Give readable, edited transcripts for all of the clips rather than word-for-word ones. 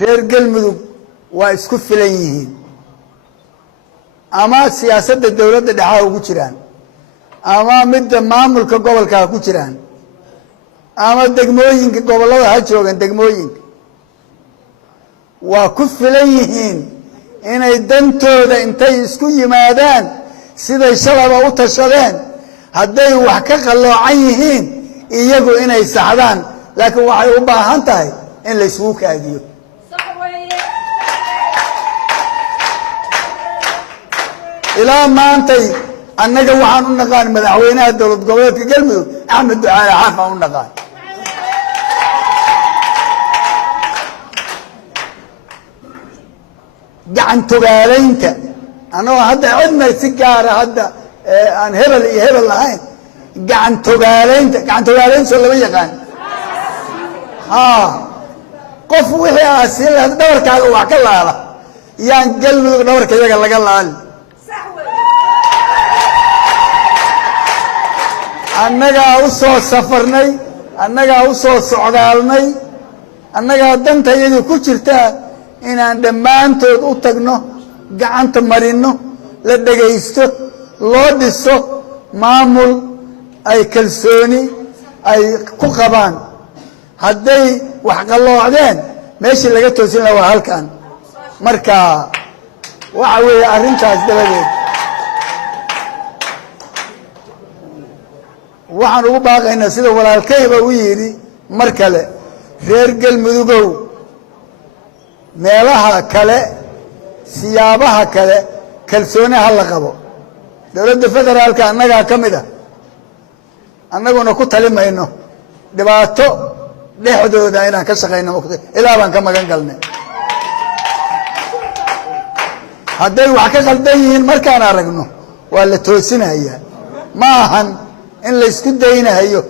reer galmudug waa isku filan yihiin ama siyaasadda dawladda dhexe ugu jiraan ama midda maamulka gobolka ku jiraan ama degmooyinka gobolada ha joogan degmooyinka waa ku filan yihiin inay dantooda intay isku yimaadaan siday shalaba u tashadeen hadday wax ka qalloocan yihiin iyagu inay saxdaan laakiin waxay u baahan tahay in la isugu kaadiyo ilaa maantay annaga waxaan u naqaan madaxweynaha dowlad goboleedka galmudug axmed ducaale xaaf aan u naqaan gacan togaalaynta annagoo hadda cidna si gaara hadda aan hebel iyo hebel lahayn gacan togaalaynso lama yaqaan qof wixii ah si dhabarkaaga wax ka laala yaan galmudug dhabarka iyaga laga laali annagaa u soo safarnay annagaa u soo socdaalnay annagaa danta iyadii ku jirtaa inaan dhammaantood u tagno gacanta marino la dhegaysto loo dhiso maamul ay kalsooni ay ku qabaan hadday wax qalloocdeen meeshii laga toosin lahaa waa halkan marka waxa weeye arrintaas dabadeed waxaan ugu baaqaynaa sida walaalkayba u yidhi mar kale reer galmudugow meelaha kale siyaabaha kale kalsooni ha la qabo dowladda federaalka annagaa ka mid ah annaguna ku tali mayno dhibaato dhexdooda inaan ka shaqayno ilaa baan ka magan galnay hadday wax ka qaldan yihiin markaan aragno waa la toosinayaa ma ahan in la isku daynayo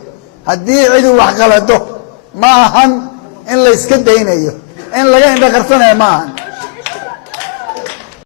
haddii cidi wax qalado ma ahan in la iska daynayo in laga indho qarsanayo ma ahan